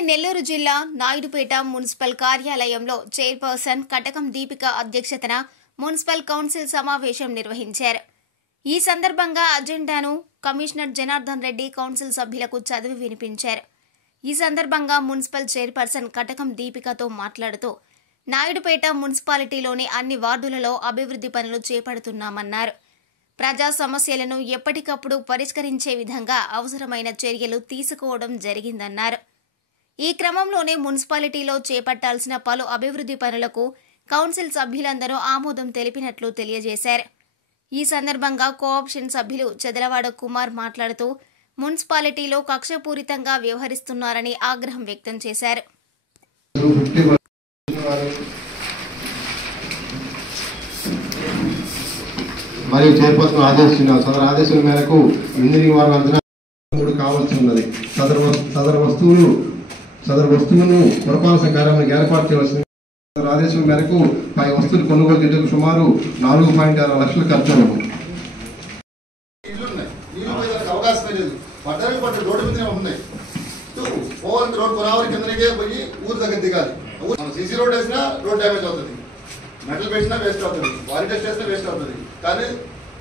ఉమ్మడి నెల్లూరు జిల్లా నాయుడుపేట మున్సిపల్ కార్యాలయంలో చైర్పర్సన్ కటకం దీపిక అధ్యక్షతన మున్సిపల్ కౌన్సిల్ సమావేశం నిర్వహించారు. ఈ సందర్భంగా అజెండాను కమిషనర్ జనార్దన్ రెడ్డి కౌన్సిల్ సభ్యులకు చదివి వినిపించారు. ఈ సందర్భంగా మున్సిపల్ చైర్పర్సన్ కటకం దీపికతో మాట్లాడుతూ నాయుడుపేట మున్సిపాలిటీలోని అన్ని వార్డులలో అభివృద్ధి పనులు చేపడుతున్నామన్నారు. ప్రజా సమస్యలను ఎప్పటికప్పుడు పరిష్కరించే విధంగా అవసరమైన చర్యలు తీసుకోవడం జరిగిందన్నారు. ఈ క్రమంలోనే మున్సిపాలిటీలో చేపట్టాల్సిన పలు అభివృద్ధి పనులకు కౌన్సిల్ సభ్యులందరూ ఆమోదం తెలిపినట్లు తెలియజేశారు. ఈ సందర్భంగా కోఆప్షన్ సభ్యులు చెదలవాడ కుమార్ మాట్లాడుతూ మున్సిపాలిటీలో కక్షపూరితంగా వ్యవహరిస్తున్నారని ఆగ్రహం వ్యక్తం చేశారు. మరియు చైర్పర్సన్ ఆదేశించారు. సదరు ఆదేశాల మేరకు ఇంజనీరింగ్ వారు అంచనా కావాల్సి ఉన్నది. సదరు వస్తువులను పురపాలక కార్యాలయానికి ఏర్పాటు చేయవలసింది. ఆదేశం మేరకు పై వస్తువులు కొనుగోలు చేయడానికి సుమారు 4.6 లక్షలు ఖర్చు అవ్వదు. అవకాశమే లేదు. పట్టడానికి పట్టు రోడ్డు మీదనే ఉన్నాయి. ఓవర్ రోడ్ కొనావరి కిందకే పోయి ఊరు దగ్గర దిగాలి. మనం సీసీ రోడ్ వేసినా రోడ్ డ్యామేజ్ అవుతుంది, మెటల్ వేసినా వేస్ట్ అవుతుంది, వారి టెస్ట్ చేసినా వేస్ట్ అవుతుంది. కానీ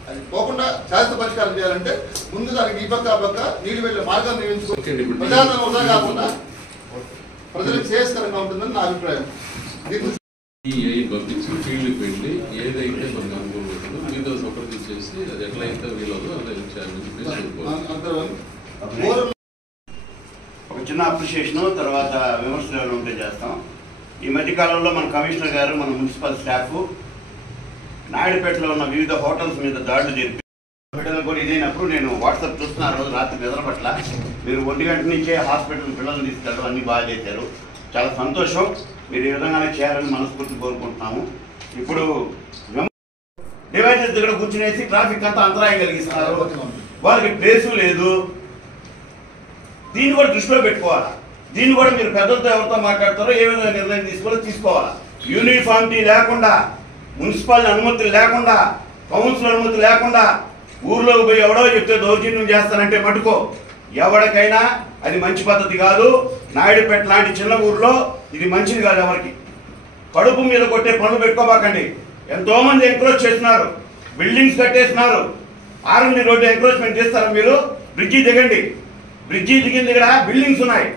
అది పోకుండా శాశ్వత పరిష్కారం చేయాలంటే ముందు దానికి ఈ పక్క ఆ పక్క నీళ్లు వెళ్ళే మార్గం నియమించుకోవాలి. ప్రజాధనం వృధా కాకుండా ప్రజలకు శ్రేయస్కరంగా ఉంటుందని నా అభిప్రాయం. ఫీల్డ్కి వెళ్ళి ఏదైతే మనకు అనుకోవచ్చు మీతో సపోర్ట్ చేసి అది ఎట్లయితే వీళ్ళలో ఒక చిన్న అప్రిషియేషన్, తర్వాత విమర్శలు ఏమైనా ఉంటే చేస్తాం. ఈ మధ్యకాలంలో మన కమిషనర్ గారు, మన మున్సిపల్ స్టాఫ్ నాయుడుపేటలో ఉన్న వివిధ హోటల్స్ మీద దాడులు జరిపి బిడ్డలు కూడా ఇదైనప్పుడు నేను వాట్సాప్ చూస్తున్నా. రోజు రాత్రి నిద్ర పట్ల మీరు 1 గంట నుంచే హాస్పిటల్ పిల్లల్ని తీసుకెళ్ళడం అన్ని బాగా చేశారు. చాలా సంతోషం. మీరు ఈ విధంగానే చేయాలని మనస్ఫూర్తి కోరుకుంటున్నాము. ఇప్పుడు డివైడర్స్ దగ్గర కూర్చునేసి ట్రాఫిక్ అంతా అంతరాయం కలిగిస్తున్నారు. వాళ్ళకి ప్లేసు లేదు. దీన్ని కూడా దృష్టిలో పెట్టుకోవాలా. దీన్ని కూడా మీరు పెద్దలతో ఎవరితో మాట్లాడతారో ఏ విధంగా నిర్ణయం తీసుకోవాలా. యూనిఫామిటీ లేకుండా, మున్సిపల్ అనుమతులు లేకుండా, కౌన్సిల్ అనుమతి లేకుండా ఊర్లోకి పోయి ఎవడో చెప్తే దౌర్జన్యం చేస్తానంటే మటుకో ఎవరికైనా అది మంచి పద్ధతి కాదు. నాయుడుపేట లాంటి చిన్న ఊర్లో ఇది మంచిది కాదు. ఎవరికి కడుపు మీద కొట్టే పనులు పెట్టుకోబాకండి. ఎంతో మంది ఎంకరేజ్ చేస్తున్నారు, బిల్డింగ్స్ కట్టేస్తున్నారు. ఆర్ఎండి రోడ్డు ఎంకరేజ్మెంట్ చేస్తారా మీరు? బ్రిడ్జి దిగండి. బ్రిడ్జి దిగిన దగ్గర బిల్డింగ్స్ ఉన్నాయి,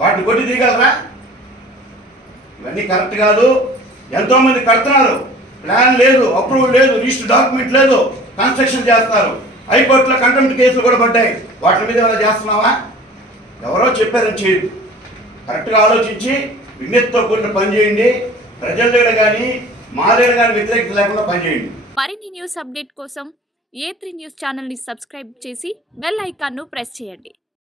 వాటిని కొట్టి దిగలరా? ఇవన్నీ కరెక్ట్ కాదు. ఎంతో మంది కడుతున్నారు, ప్లాన్ లేదు, అప్రూవల్ లేదు, లిస్ట్ డాక్యుమెంట్ లేదు, కన్స్ట్రక్షన్ చేస్తున్నారు. హైకోర్టులో కంటెంప్ట్ కేసులు కూడా పడ్డాయి. వాటి మీద ఏమైనా చేస్తున్నావా? ఎవరో చెప్పారని చేయదు. కరెక్ట్గా ఆలోచించి విజ్ఞతతో కూడిన పని చేయండి. ప్రజల దగ్గర కానీ మా దగ్గర కానీ వ్యతిరేకత లేకుండా పనిచేయండి. మరిన్ని న్యూస్ అప్డేట్ కోసం A3 న్యూస్ ఛానల్ని సబ్స్క్రైబ్ చేసి బెల్ ఐకాన్ను ప్రెస్ చేయండి.